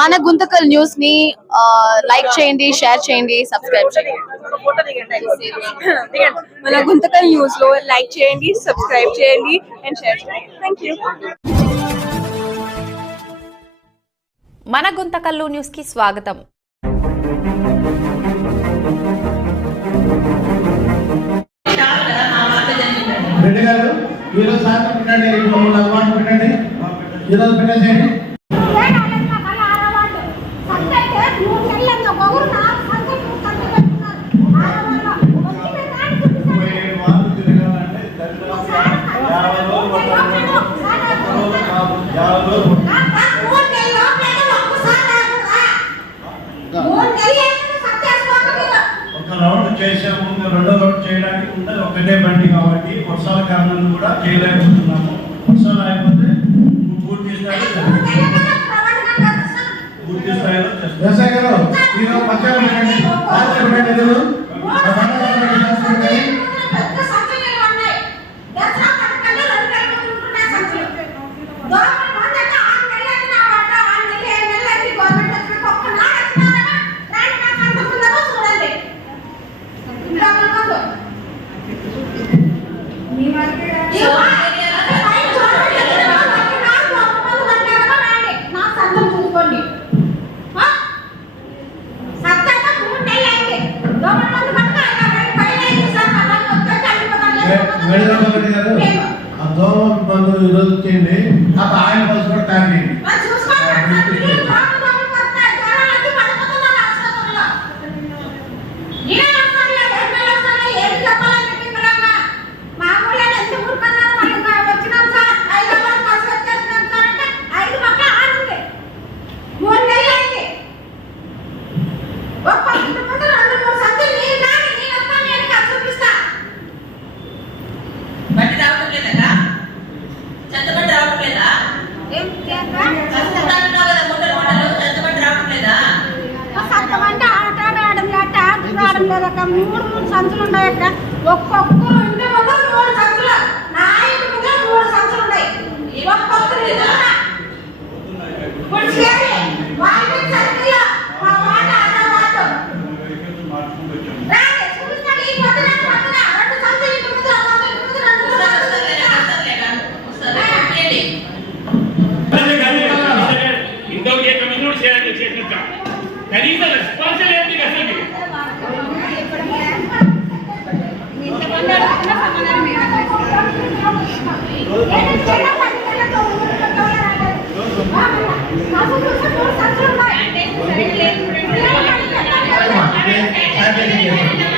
మన గుంతకల్ న్యూస్ ని లైక్ చేయండి, షేర్ చేయండి, సబ్స్క్రైబ్ చేయండి. మన గుంతకల్ న్యూస్ లో లైక్ చేయండి, సబ్స్క్రైబ్ చేయండి అండ్ షేర్ చేయండి. థాంక్యూ. మన గుంతకల్లు న్యూస్ కి స్వాగతం. రెడ్డి గారు ఈరోజు సాయంత్రం పెట్టండి, అలవాటు పెట్టండి, ఈరోజు పెట్టేసేయండి. ఒక రౌండ్ చేసాము, రెండో రౌండ్ చేయడానికి ఉండదు ఒకటే బండి కాబట్టి వర్షాల కారణంగా కూడా చేయలేకపోతున్నాము. వర్షాలు అయిపోతే పూర్తి స్థాయిలో ఆ దోమ మందు ఈరోజు చేయండి, ఆయన బస్సు కూడా తాగి మూడు సంచులు ఉన్నాయక్క. ఒక్కొక్కరు ఇంటి ముందు 3 సంచులు, నా ఇంటి ముందు 3 సంచులు ఉన్నాయి. ఒక్కొక్కరు కనీస రెస్పాన్సిబుల్ ఏంటి అసలు సంచులు